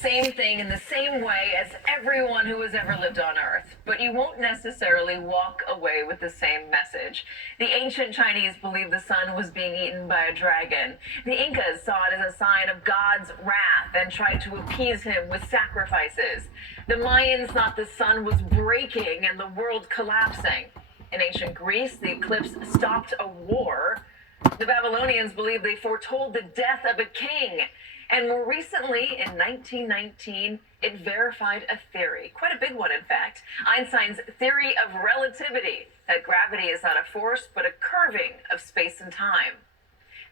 same thing in the same way as everyone who has ever lived on Earth, but you won't necessarily walk away with the same message. The ancient Chinese believed the sun was being eaten by a dragon. The Incas saw it as a sign of God's wrath and tried to appease him with sacrifices. The Mayans thought the sun was breaking and the world collapsing. In ancient Greece, the eclipse stopped a war. The Babylonians believed they foretold the death of a king. And more recently, in 1919, it verified a theory, quite a big one, in fact, Einstein's theory of relativity, that gravity is not a force, but a curving of space and time.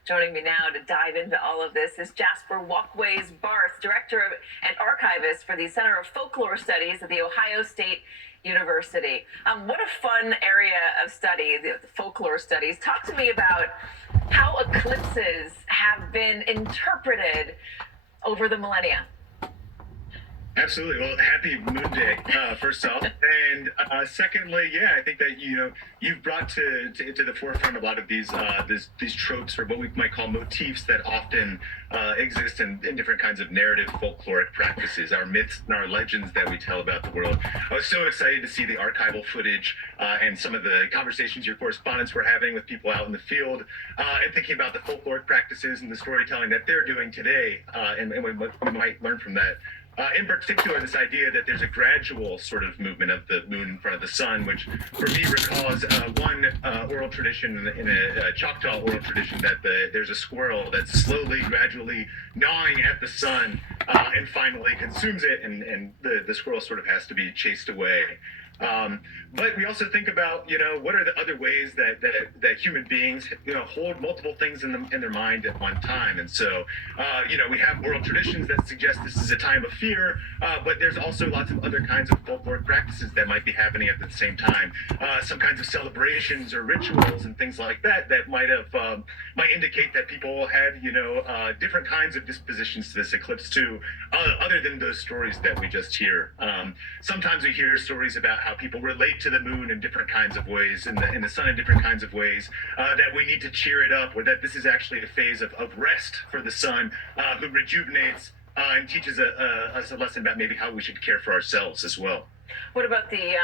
Joining me now to dive into all of this is Jasper Walkways Barth, Director and Archivist for the Center of Folklore Studies at The Ohio State University. What a fun area of study, the folklore studies. Talk to me about how eclipses have been interpreted over the millennia. Absolutely. Well, happy Moon Day, first off. And secondly, yeah, I think that, you've brought to the forefront a lot of these tropes, or what we might call motifs, that often exist in different kinds of narrative folkloric practices, our myths and our legends that we tell about the world. I was so excited to see the archival footage and some of the conversations your correspondents were having with people out in the field, and thinking about the folkloric practices and the storytelling that they're doing today, and what we might learn from that. In particular, this idea that there's a gradual sort of movement of the moon in front of the sun, which for me recalls one oral tradition in a Choctaw oral tradition, that there's a squirrel that's slowly, gradually gnawing at the sun and finally consumes it, and the squirrel sort of has to be chased away. But we also think about, what are the other ways that human beings, hold multiple things in their mind at one time. And so, we have oral traditions that suggest this is a time of fear, but there's also lots of other kinds of folkloric practices that might be happening at the same time. Some kinds of celebrations or rituals and things like that might indicate that people had, different kinds of dispositions to this eclipse too, other than those stories that we just hear. Sometimes we hear stories about how people relate to the moon in different kinds of ways, and the sun in different kinds of ways, that we need to cheer it up, or that this is actually a phase of rest for the sun, who rejuvenates and teaches us a lesson about maybe how we should care for ourselves as well. What about the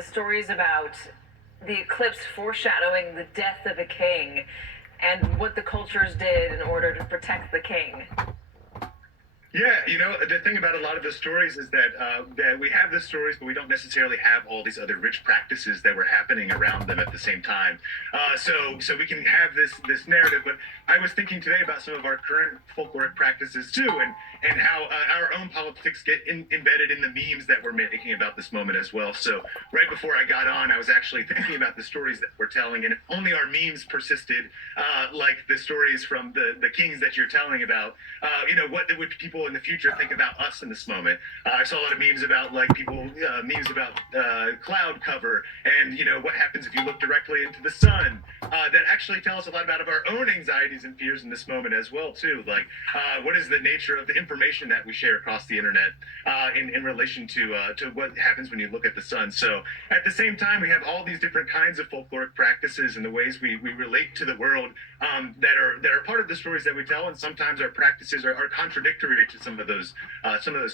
stories about the eclipse foreshadowing the death of a king, and what the cultures did in order to protect the king? Yeah, the thing about a lot of the stories is that we have the stories, but we don't necessarily have all these other rich practices that were happening around them at the same time. So we can have this narrative, but I was thinking today about some of our current folkloric practices too, and how our own politics get embedded in the memes that we're making about this moment as well. So right before I got on, I was actually thinking about the stories that we're telling, and if only our memes persisted, like the stories from the kings that you're telling about, what would people in the future think about us in this moment. I saw a lot of memes about memes about cloud cover, and what happens if you look directly into the sun, that actually tell us a lot about our own anxieties and fears in this moment as well too. Like what is the nature of the information that we share across the internet in relation to what happens when you look at the sun. So at the same time, we have all these different kinds of folkloric practices and the ways we relate to the world, that are part of the stories that we tell, and sometimes our practices are contradictory to some of those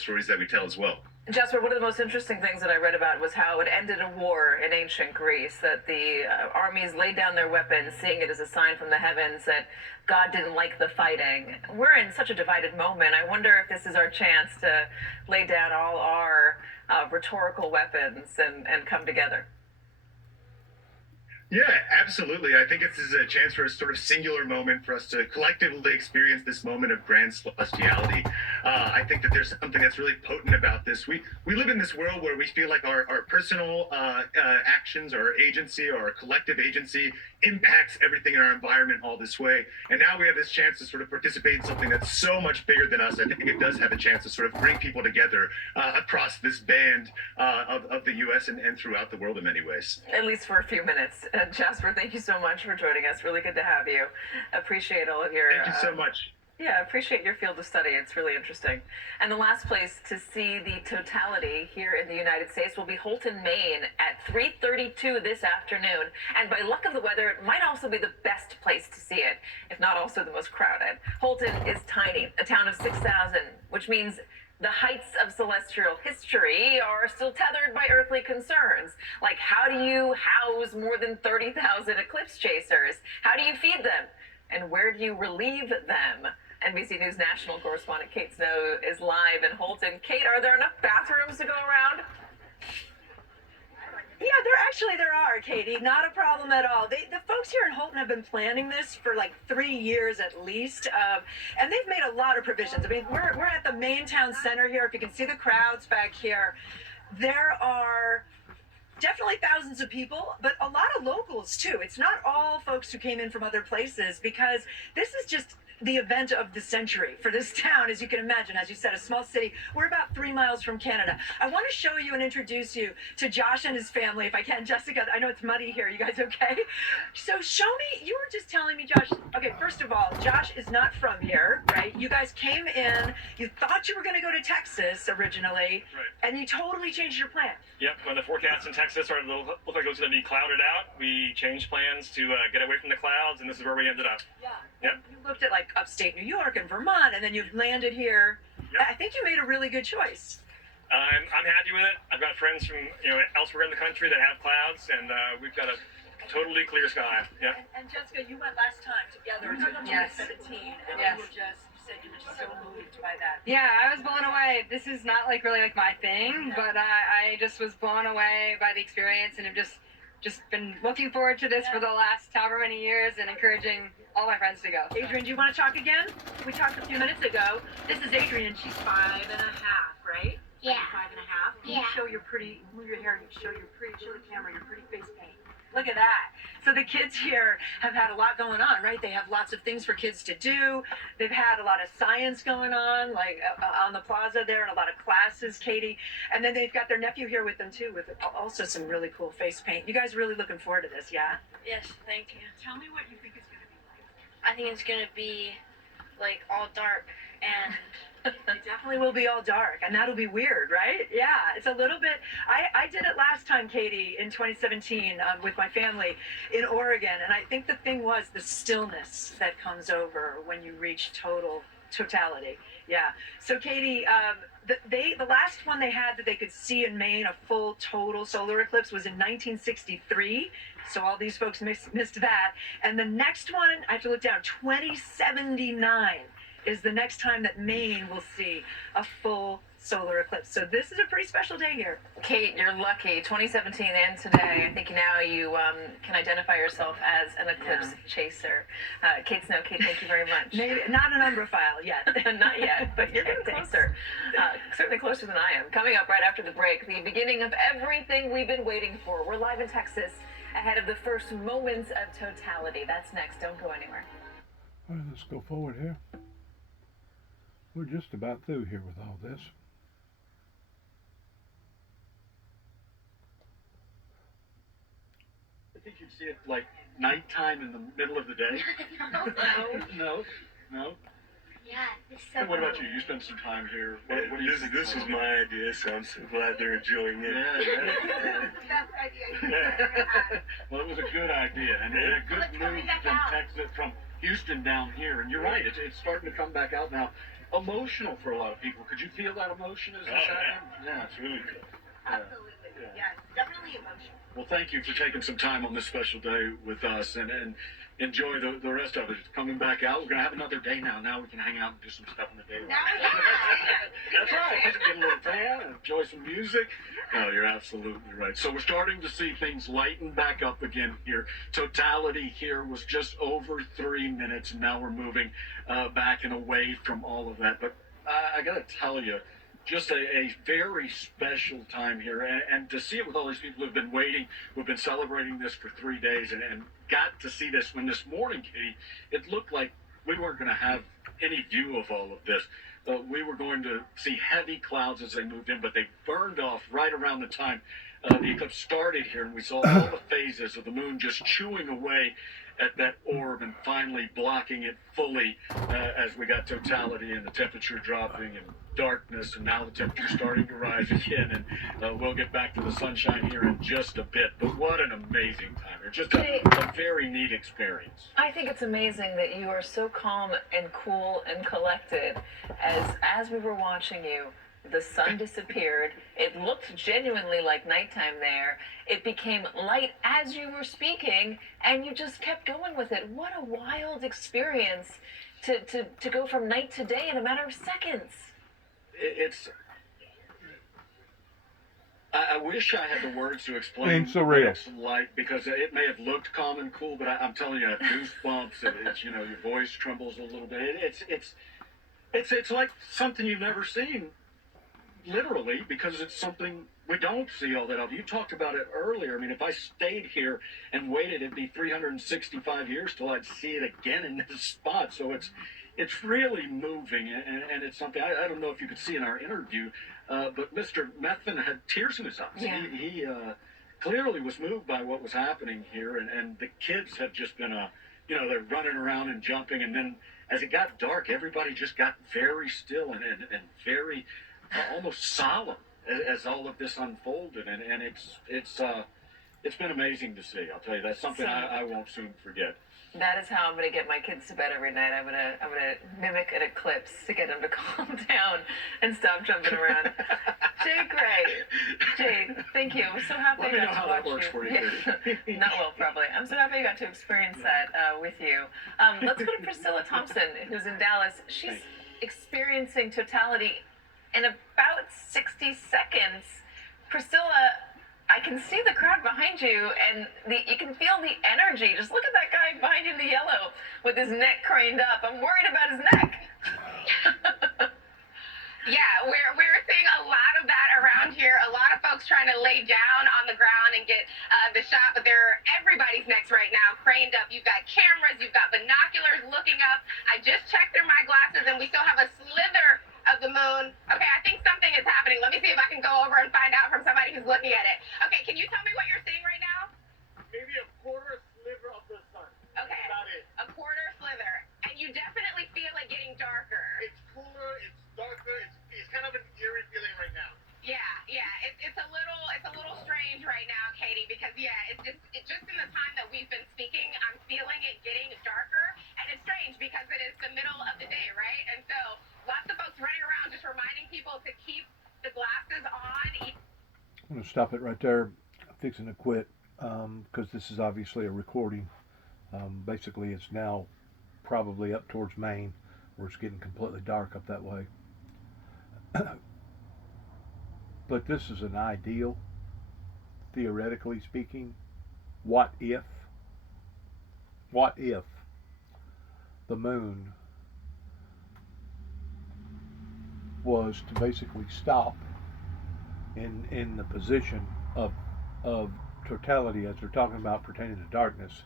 stories that we tell as well. Jasper, one of the most interesting things that I read about was how it ended a war in ancient Greece, that the armies laid down their weapons, seeing it as a sign from the heavens that God didn't like the fighting. We're in such a divided moment. I wonder if this is our chance to lay down all our rhetorical weapons and come together. Yeah, absolutely. I think this is a chance for a sort of singular moment for us to collectively experience this moment of grand celestiality. I think that there's something that's really potent about this. We live in this world where we feel like our personal actions, or our agency, or our collective agency impacts everything in our environment all this way. And now we have this chance to sort of participate in something that's so much bigger than us. I think it does have a chance to sort of bring people together across this band of the U.S. and throughout the world in many ways. At least for a few minutes. Jasper, thank you so much for joining us. Really good to have you. Appreciate all of your... Thank you so much. Yeah, I appreciate your field of study. It's really interesting. And the last place to see the totality here in the United States will be Holton, Maine at 3:32 this afternoon. And by luck of the weather, it might also be the best place to see it, if not also the most crowded. Holton is tiny, a town of 6,000, which means The heights of celestial history are still tethered by earthly concerns, like how do you house more than 30,000 eclipse chasers? How do you feed them? And where do you relieve them? NBC News national correspondent Kate Snow is live in Holton. Kate, are there enough bathrooms to go around? Yeah, there are, Katie. Not a problem at all. The folks here in Holton have been planning this for like 3 years at least, and they've made a lot of provisions. I mean, we're at the main town center here. If you can see the crowds back here, there are definitely thousands of people, but a lot of locals too. It's not all folks who came in from other places, because this is just the event of the century for this town, as you can imagine. As you said, a small city. We're about 3 miles from Canada. I want to show you and introduce you to Josh and his family, if I can. Jessica, I know it's muddy here. You guys okay? So show me, you were just telling me, Josh, okay, first of all, Josh is not from here, right? You guys came in, you thought you were going to go to Texas originally, right, and you totally changed your plan. Yep, when the forecast in Texas started to look like it was going to be clouded out, we changed plans to get away from the clouds, and this is where we ended up. Yeah. Yep. You looked at like upstate New York and Vermont, and then you've landed here. Yep. I think you made a really good choice. I'm happy with it. I've got friends from elsewhere in the country that have clouds, and we've got a totally clear sky. Yep. And Jessica, you went last time together to Yes. 2017, and Yes. you said you were just so moved by that. Yeah, I was blown away. This is not really my thing, but I just was blown away by the experience, and have just been looking forward to this for the last however many years, and encouraging all my friends to go. Adrian, do you want to talk again? We talked a few minutes ago. This is Adrian. She's 5 and a half, right? Yeah. 5 and a half. Can Yeah. you show your pretty, move your hair and show the camera your pretty face paint. Look at that. So the kids here have had a lot going on, right? They have lots of things for kids to do. They've had a lot of science going on, like on the plaza there, and a lot of classes, Katie. And then they've got their nephew here with them too, with also some really cool face paint. You guys are really looking forward to this, yeah? Yes, thank you. Tell me what you think it's going to be like. I think it's gonna be like all dark and It definitely will be all dark, and that'll be weird, right? Yeah, it's a little bit. I did it last time, Katie, in 2017 with my family in Oregon, and I think the thing was the stillness that comes over when you reach totality. Yeah. So, Katie, the last one they had that they could see in Maine, a full total solar eclipse, was in 1963. So all these folks missed that. And the next one, I have to look down, 2079 is the next time that Maine will see a full solar eclipse. So this is a pretty special day here. Kate, you're lucky. 2017 and today, I think now you can identify yourself as an eclipse chaser. Kate Snow, Kate, thank you very much. Maybe not an umbrophile yet. Not yet, but you're getting closer. Certainly closer than I am. Coming up right after the break, the beginning of everything we've been waiting for. We're live in Texas ahead of the first moments of totality. That's next. Don't go anywhere. All right, let's go forward here. We're just about through here with all this. I think you'd see it like nighttime in the middle of the day. No. yeah, it's so And what about you? You spent some time here. What do you think? This was my idea, so I'm so glad they're enjoying it. Well, it was a good idea, and a good move from Texas, from Houston down here. And you're right, it's starting to come back out now. Emotional for a lot of people. Could you feel that emotion as this happened? Yeah, it's really good. Absolutely. Yeah, definitely emotional. Well, thank you for taking some time on this special day with us, and enjoy the rest of it. It's coming back out. We're going to have another day now. Now we can hang out and do some stuff in the daylight. That's right. Let's get a little tan and enjoy some music. No, you're absolutely right. So we're starting to see things lighten back up again here. Totality here was just over 3 minutes, and now we're moving back and away from all of that. But I got to tell you, just a very special time here, and to see it with all these people who've been waiting, who've been celebrating this for 3 days, and got to see this when this morning, Katie, it looked like we weren't going to have any view of all of this. We were going to see heavy clouds as they moved in, but they burned off right around the time the eclipse started here, and we saw all the phases of the moon just chewing away at that orb and finally blocking it fully as we got totality and the temperature dropping and darkness, and now the temperature starting to rise again, and we'll get back to the sunshine here in just a bit. But what an amazing time here. Just a very neat experience. I think it's amazing that you are so calm and cool and collected as we were watching you The sun disappeared. It looked genuinely like nighttime there. It became light as you were speaking, and you just kept going with it. What a wild experience to go from night to day in a matter of seconds. It's. I wish I had the words to explain Ain't so what real. it's like, because it may have looked calm and cool, but I'm telling you, I have goosebumps. It's your voice trembles a little bit. It's like something you've never seen, literally, because it's something we don't see all that often. You talked about it earlier. I mean, if I stayed here and waited, it'd be 365 years till I'd see it again in this spot. So it's really moving, and it's something I don't know if you could see in our interview, but Mr. Methvin had tears in his eyes. Yeah. He clearly was moved by what was happening here, and the kids have just been they're running around and jumping, and then as it got dark, everybody just got very still and very almost solemn as all of this unfolded, and it's been amazing to see. I'll tell you, that's something I won't soon forget. That is how I'm gonna get my kids to bed every night. I'm gonna mimic an eclipse to get them to calm down and stop jumping around. Jay Gray, Jay, thank you. I'm so happy Let me I know got how to that watch works you. for you, Katie. Not well, probably. I'm so happy I got to experience that with you. Let's go to Priscilla Thompson, who's in Dallas. She's experiencing totality in about 60 seconds. Priscilla, I can see the crowd behind you, and you can feel the energy. Just look at that guy behind you in the yellow with his neck craned up. I'm worried about his neck. Yeah, we're seeing a lot of that around here. A lot of folks trying to lay down on the ground and get the shot, but everybody's necks right now craned up. You've got cameras, you've got binoculars looking up. I just checked through my glasses, and we still have a slither of the moon. Okay, I think something is happening. Let me see if I can go over and find out from somebody who's looking at it. Okay, can you tell me what you're seeing right now? Maybe a quarter sliver of the sun. Okay, That's about it. a quarter slither, and you definitely feel it getting darker. It's cooler, it's darker, it's kind of an eerie feeling right now. Yeah, it's a little strange right now, Katie, because it's just in the time that we've been speaking, I'm feeling it getting darker, and it's strange because it is the middle of the day, right? And so lots of folks running around just reminding people to keep the glasses on. I'm going to stop it right there. I'm fixing to quit because this is obviously a recording. Basically, it's now probably up towards Maine, where it's getting completely dark up that way. But this is an ideal, theoretically speaking. What if the moon was to basically stop in the position of totality, as they're talking about pertaining to darkness,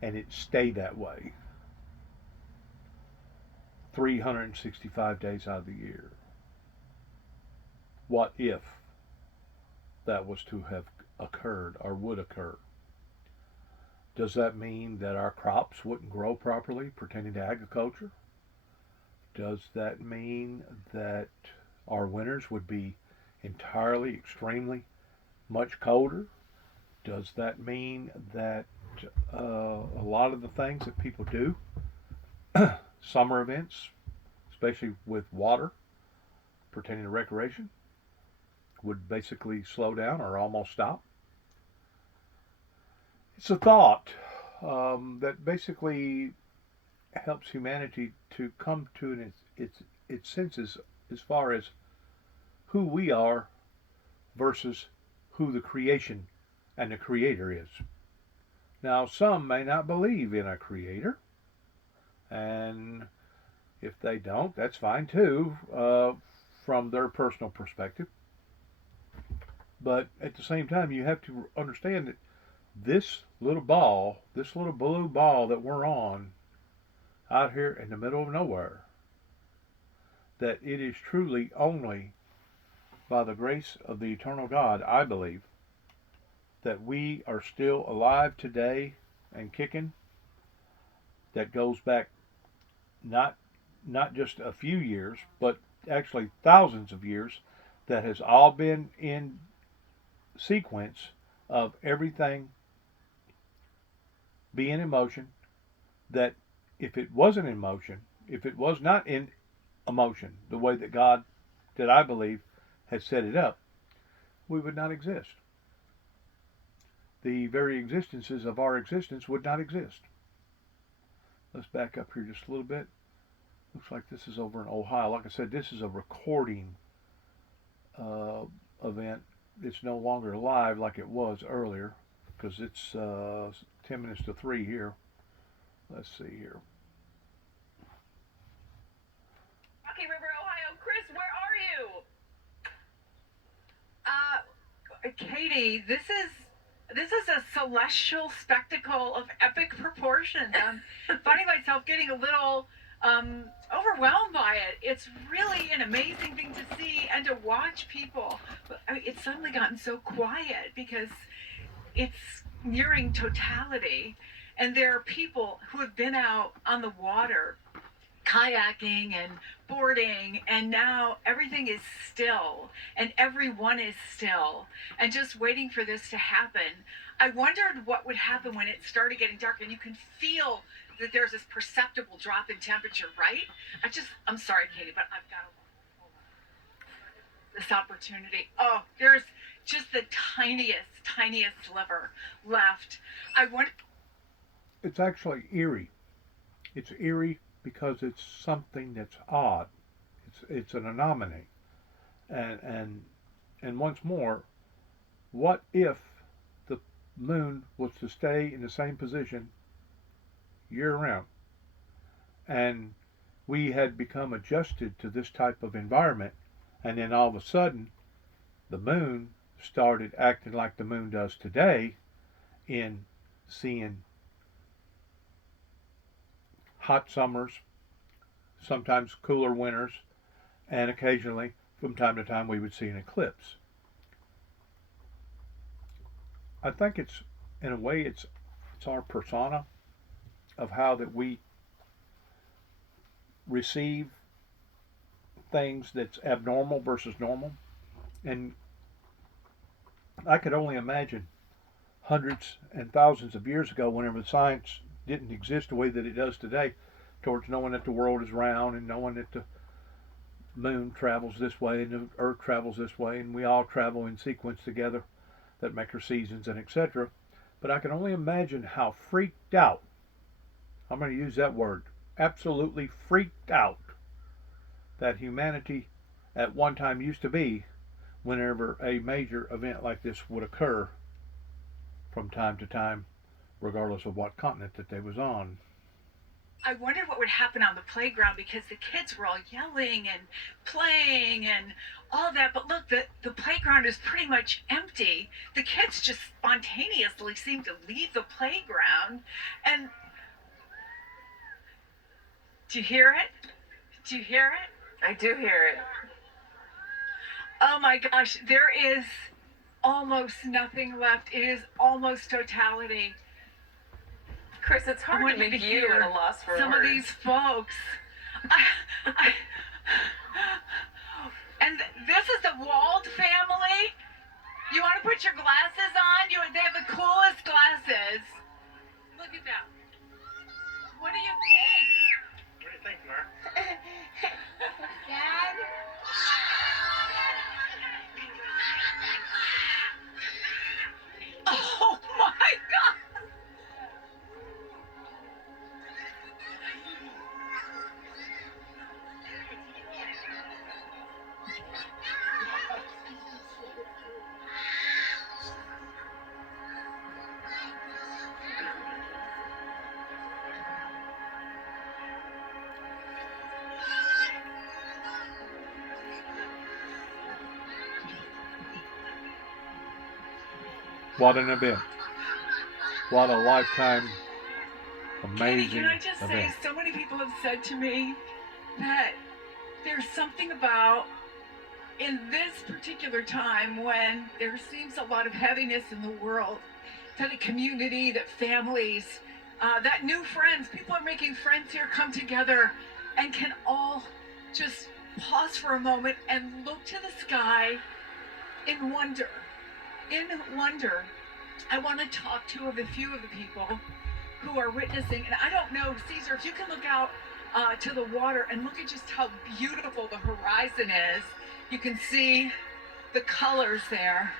and it stayed that way 365 days out of the year? What if that was to have occurred or would occur? Does that mean that our crops wouldn't grow properly pertaining to agriculture? Does that mean that our winters would be entirely, extremely much colder? Does that mean that a lot of the things that people do, summer events, especially with water pertaining to recreation, would basically slow down or almost stop? It's a thought that basically helps humanity to come to its senses as far as who we are versus who the creation and the creator is. Now, some may not believe in a creator, and if they don't, that's fine too, from their personal perspective. But at the same time, you have to understand that this little blue ball that we're on out here in the middle of nowhere, that it is truly only by the grace of the eternal God, I believe, that we are still alive today and kicking. That goes back not just a few years, but actually thousands of years, that has all been in sequence of everything being in motion, that if it wasn't in motion, if it was not in emotion the way that God that I believe had set it up, we would not exist. The very existences of our existence would not exist. Let's back up here just a little bit. Looks like this is over in Ohio. Like I said, this is a recording event. It's no longer live like it was earlier because it's 10 minutes to 3 here. Let's see here. Rocky River, Ohio. Chris, where are you? Katie, this is a celestial spectacle of epic proportions. I'm finding myself getting a little overwhelmed by it. It's really an amazing thing to see and to watch people. I mean, it's suddenly gotten so quiet because it's nearing totality, and there are people who have been out on the water kayaking and boarding, and now everything is still and everyone is still and just waiting for this to happen. I wondered what would happen when it started getting dark, and you can feel that there's this perceptible drop in temperature, right? I'm sorry, Katie, but I've got this opportunity. Oh, there's just the tiniest sliver left. It's actually eerie. It's eerie because it's something that's odd. It's an anomaly. And once more, what if the moon was to stay in the same position year round, and we had become adjusted to this type of environment, and then all of a sudden the moon started acting like the moon does today in seeing hot summers, sometimes cooler winters, and occasionally from time to time we would see an eclipse. I think it's, in a way, it's our persona of how that we receive things that's abnormal versus normal. And I could only imagine hundreds and thousands of years ago, whenever science didn't exist the way that it does today, towards knowing that the world is round and knowing that the moon travels this way and the earth travels this way and we all travel in sequence together that make our seasons and etc. But I can only imagine how freaked out, I'm going to use that word, absolutely freaked out, that humanity at one time used to be whenever a major event like this would occur from time to time, regardless of what continent that they was on. I wondered what would happen on the playground because the kids were all yelling and playing and all that. But look, the playground is pretty much empty. The kids just spontaneously seem to leave the playground. And do you hear it? Do you hear it? I do hear it. Oh my gosh, there is almost nothing left. It is almost totality. Chris, it's hard to make you at a loss for some words. of these folks. And this is the Wald family. You want to put your glasses on? They have the coolest glasses. Look at that. What do you think? What do you think, Mark? Dad? Oh my God! What an event. What a lifetime amazing Katie, can I just event. say, so many people have said to me that there's something about, in this particular time when there seems a lot of heaviness in the world, that a community, that families, that new friends, people are making friends here come together and can all just pause for a moment and look to the sky in wonder. In wonder. I want to talk to a few of the people who are witnessing, and I don't know, Caesar, if you can look out to the water and look at just how beautiful the horizon is, You can see the colors there.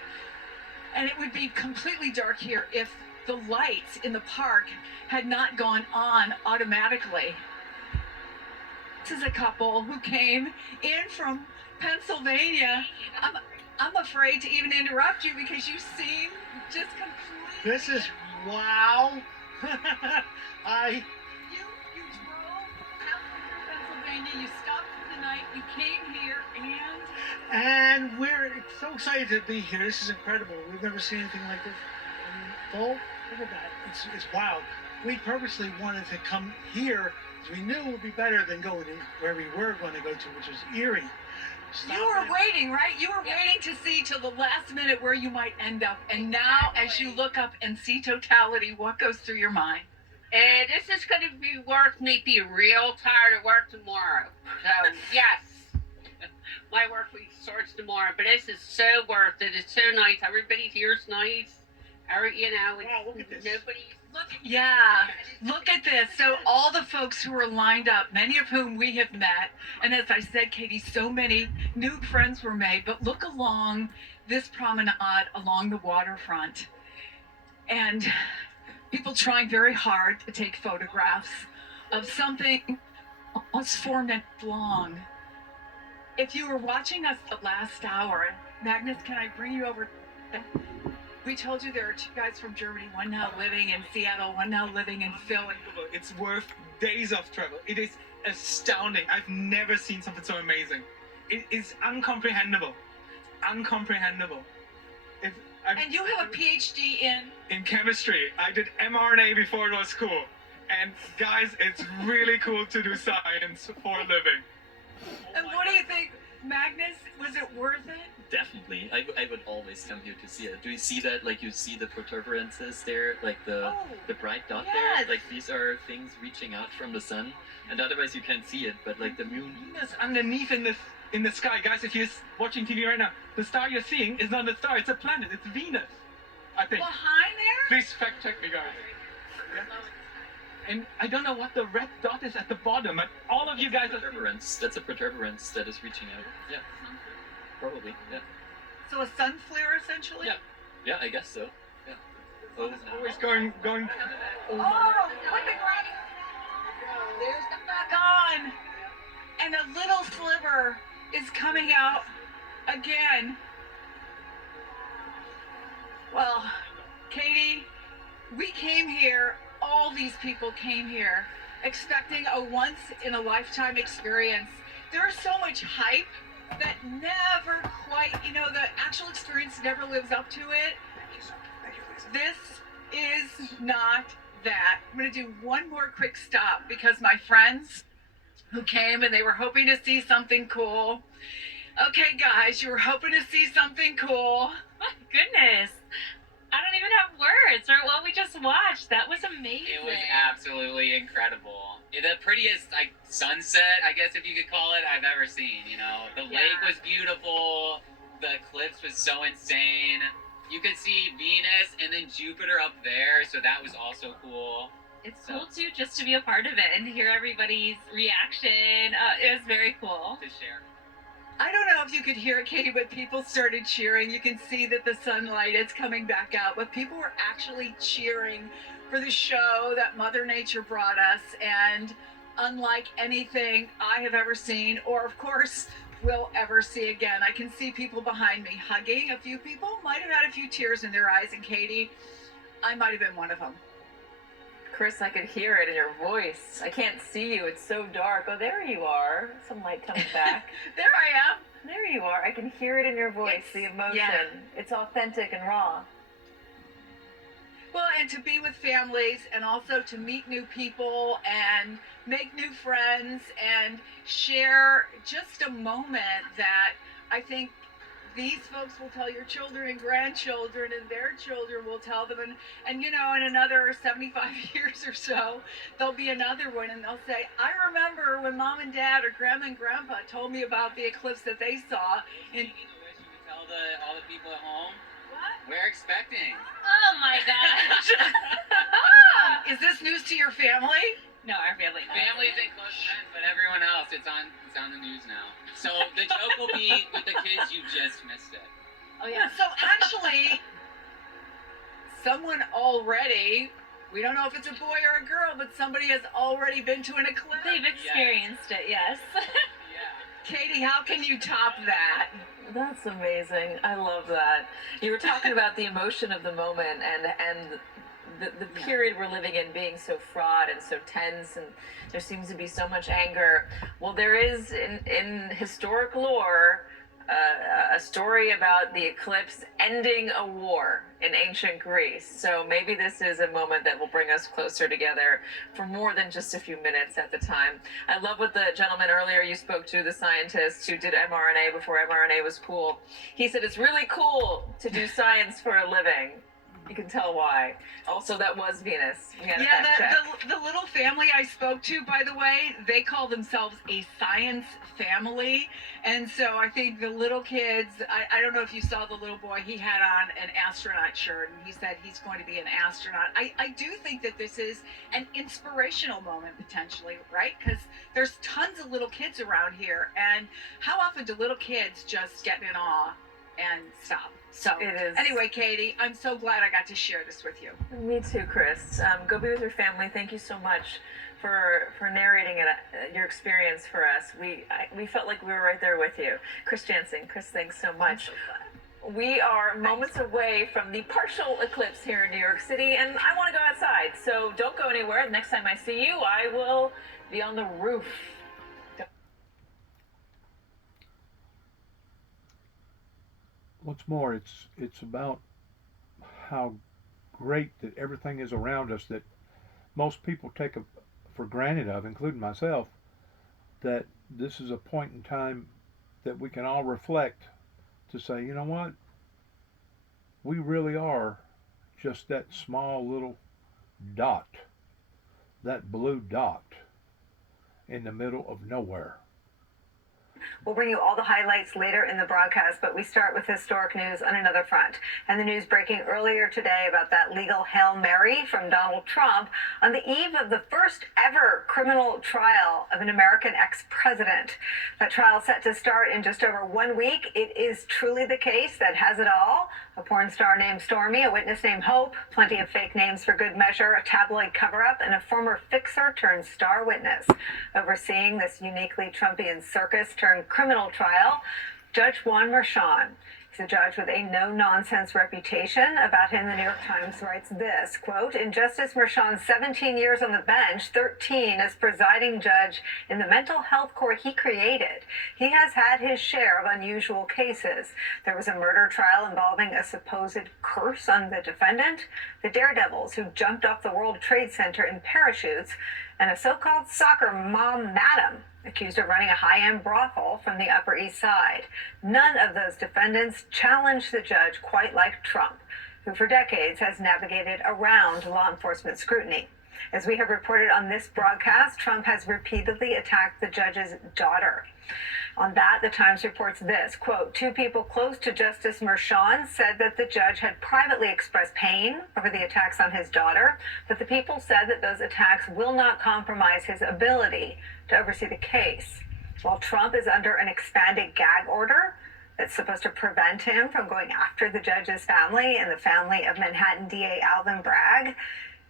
And it would be completely dark here if the lights in the park had not gone on automatically. This is a couple who came in from Pennsylvania. I'm afraid to even interrupt you because you seem just completely... This is wow. You drove out from Pennsylvania, you stopped for the night, you came here, And we're so excited to be here. This is incredible. We've never seen anything like this. Look at that. It's wild. We purposely wanted to come here because we knew it would be better than going where we were going to go to, which was Erie. You were waiting, right? You were waiting to see till the last minute where you might end up. And now, as you look up and see totality, what goes through your mind? This is going to be worth me being real tired of work tomorrow. So, yes, my work week starts tomorrow, but this is so worth it. It's so nice. Everybody here's nice. Wow, look at this. Look at this. So all the folks who are lined up, many of whom we have met, and as I said, Katie, so many new friends were made, but look along this promenade along the waterfront. And people trying very hard to take photographs of something almost 4 minutes long. If you were watching us the last hour, Magnus, can I bring you over? We told you there are 2 guys from Germany, one now living in Seattle, one now living in Philly. It's worth days of travel. It is astounding. I've never seen something so amazing. It is uncomprehendable. Uncomprehendable. And you have a PhD in chemistry. I did mRNA before it was cool. And guys, it's really cool to do science for a living. And what do you think, Magnus? Was it worth it? Definitely. I would always come here to see it. Do you see that? Like, you see the protuberances there? Like the bright dot there? Like, these are things reaching out from the sun. And otherwise you can't see it, but like the moon... Venus underneath in the sky. Guys, if you're watching TV right now, the star you're seeing is not a star, it's a planet. It's Venus, I think. Behind there? Please fact check me, guys. Yeah. And I don't know what the red dot is at the bottom, but all of you guys are... Protuberance. That's a protuberance that is reaching out. Yeah. Probably, yeah. So a sun flare, essentially? Yeah. Yeah, I guess so. Yeah. Oh, always going... Oh, put the graphic. There's the back on. And a little sliver is coming out again. Well, Katie, we came here, all these people came here, expecting a once-in-a-lifetime experience. There is so much hype that never quite, the actual experience never lives up to it. This is not that. I'm going to do one more quick stop because my friends who came and they were hoping to see something cool. Okay, guys, you were hoping to see something cool. My goodness. I don't even have words for what we just watched. That was amazing. It was absolutely incredible. The prettiest sunset, I guess if you could call it, I've ever seen. The lake was beautiful. The eclipse was so insane. You could see Venus and then Jupiter up there, so that was also cool. It's cool too, just to be a part of it and hear everybody's reaction. It was very cool to share. I don't know if you could hear it, Katie, but people started cheering. You can see that the sunlight is coming back out, but people were actually cheering for the show that Mother Nature brought us, and unlike anything I have ever seen, or of course will ever see again. I can see people behind me hugging. A few people might have had a few tears in their eyes, and Katie, I might have been one of them. Chris, I could hear it in your voice. I can't see you. It's so dark. Oh, there you are. Some light coming back. There I am. There you are. I can hear it in your voice, the emotion. Yeah. It's authentic and raw. Well, and to be with families and also to meet new people and make new friends and share just a moment that I think these folks will tell your children and grandchildren, and their children will tell them, and in another 75 years or so, there'll be another one, and they'll say, I remember when Mom and Dad or Grandma and Grandpa told me about the eclipse that they saw. And I wish you could tell all the people at home. What? We're expecting. Oh my gosh. Is this news to your family? No, our family. Families and close friends, but everyone else, it's on the news now. So the joke will be with the kids, you just missed it. Oh yeah. So actually, someone already, we don't know if it's a boy or a girl, but somebody has already been to an eclipse. They've experienced it, yes. Katie, how can you top that? That's amazing. I love that. You were talking about the emotion of the moment and the period we're living in being so fraught and so tense, and there seems to be so much anger. Well, there is in historic lore a story about the eclipse ending a war in ancient Greece. So maybe this is a moment that will bring us closer together for more than just a few minutes at the time. I love what the gentleman earlier you spoke to, the scientist who did mRNA before mRNA was cool. He said it's really cool to do science for a living. You can tell why. Also, that was Venus. We had a fact check. The little family I spoke to, by the way, they call themselves a science family. And so I think the little kids, I don't know if you saw the little boy, he had on an astronaut shirt and he said he's going to be an astronaut. I do think that this is an inspirational moment potentially, right? Because there's tons of little kids around here. And how often do little kids just get in awe and stop? So It is. anyway, Katie, I'm so glad I got to share this with you. Me too, Chris. Go be with your family. Thank you so much for narrating it, your experience for us. We felt like we were right there with you. Chris Jansen. Chris, thanks so much. We are moments away from the partial eclipse here in New York City, and I want to go outside. So don't go anywhere. The next time I see you, I will be on the roof. What's more, it's about how great that everything is around us that most people take for granted of, including myself, that this is a point in time that we can all reflect to say, you know what, we really are just that small little dot, that blue dot in the middle of nowhere. We'll bring you all the highlights later in the broadcast, but we start with historic news on another front. And the news breaking earlier today about that legal Hail Mary from Donald Trump on the eve of the first ever criminal trial of an American ex-president. That trial set to start in just over 1 week. It is truly the case that has it all. A porn star named Stormy, a witness named Hope, plenty of fake names for good measure, a tabloid cover-up, and a former fixer turned star witness. Overseeing this uniquely Trumpian circus turned criminal trial, Judge Juan Merchan. He's a judge with a no-nonsense reputation. About him, the New York Times writes this, quote, in Justice Merchan's 17 years on the bench, 13 as presiding judge in the mental health court he created, he has had his share of unusual cases. There was a murder trial involving a supposed curse on the defendant, the daredevils who jumped off the World Trade Center in parachutes, and a so-called soccer mom madam accused of running a high-end brothel from the Upper East Side. None of those defendants challenged the judge quite like Trump, who for decades has navigated around law enforcement scrutiny. As we have reported on this broadcast, Trump has repeatedly attacked the judge's daughter. On that, the Times reports this, quote, two people close to Justice Merchan said that the judge had privately expressed pain over the attacks on his daughter, but the people said that those attacks will not compromise his ability to oversee the case. While Trump is under an expanded gag order that's supposed to prevent him from going after the judge's family and the family of Manhattan DA Alvin Bragg,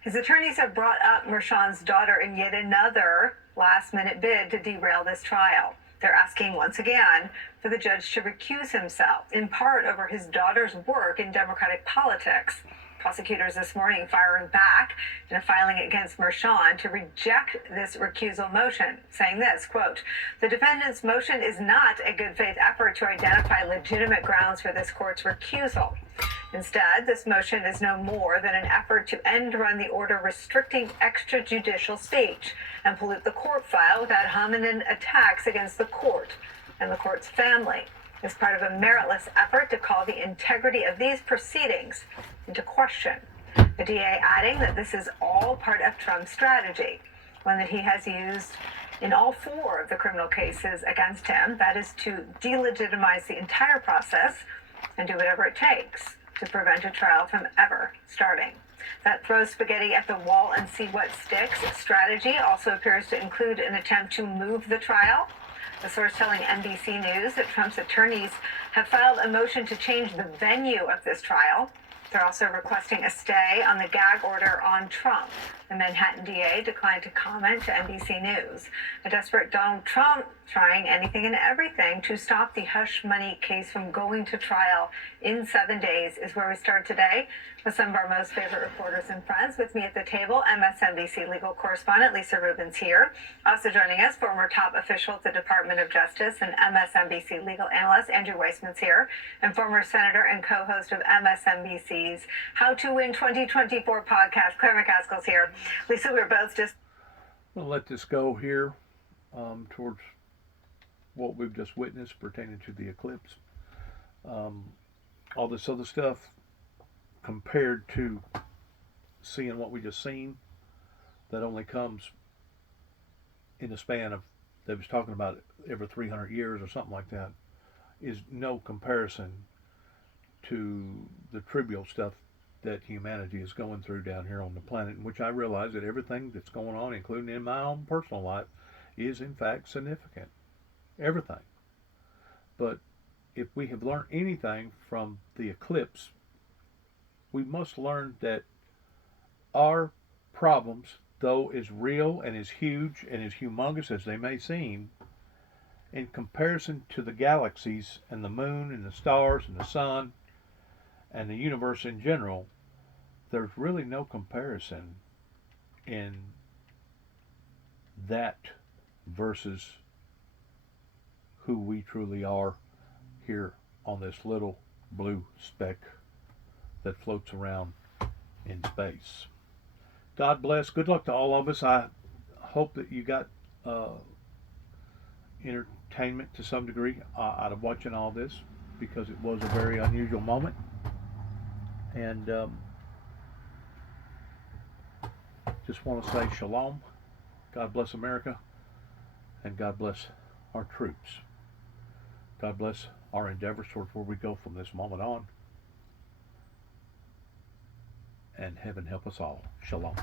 his attorneys have brought up Merchan's daughter in yet another last-minute bid to derail this trial. They're asking once again for the judge to recuse himself, in part over his daughter's work in Democratic politics. Prosecutors this morning firing back in a filing against Merchan to reject this recusal motion, saying this, quote, the defendant's motion is not a good faith effort to identify legitimate grounds for this court's recusal. Instead, this motion is no more than an effort to end-run the order restricting extrajudicial speech and pollute the court file with ad hominem attacks against the court and the court's family as part of a meritless effort to call the integrity of these proceedings into question. The DA adding that this is all part of Trump's strategy, one that he has used in all four of the criminal cases against him, that is to delegitimize the entire process and do whatever it takes to prevent a trial from ever starting. That throw spaghetti at the wall and see what sticks strategy also appears to include an attempt to move the trial. A source telling NBC News that Trump's attorneys have filed a motion to change the venue of this trial. They're also requesting a stay on the gag order on Trump. The Manhattan DA declined to comment to NBC News. A desperate Donald Trump trying anything and everything to stop the hush money case from going to trial in 7 days is where we start today with some of our most favorite reporters and friends. With me at the table, MSNBC legal correspondent Lisa Rubin's here. Also joining us, former top official at the Department of Justice and MSNBC legal analyst Andrew Weissman's here, and former senator and co-host of MSNBC's How to Win 2024 podcast, Claire McCaskill's here. Lisa, we're both just... We'll let this go here towards what we've just witnessed pertaining to the eclipse. All this other stuff compared to seeing what we just seen, that only comes in the span of, they was talking about every 300 years or something like that, is no comparison to the trivial stuff that humanity is going through down here on the planet, in which I realize that everything that's going on, including in my own personal life, is in fact significant. Everything. But if we have learned anything from the eclipse, we must learn that our problems, though as real and as huge and as humongous as they may seem, in comparison to the galaxies and the moon and the stars and the sun and the universe in general, there's really no comparison in that versus who we truly are here on this little blue speck that floats around in space. God bless. Good luck to all of us. I hope that you got entertainment to some degree out of watching all this, because it was a very unusual moment. And just want to say shalom. God bless America, and God bless our troops. God bless our endeavors towards where we go from this moment on. And heaven help us all. Shalom.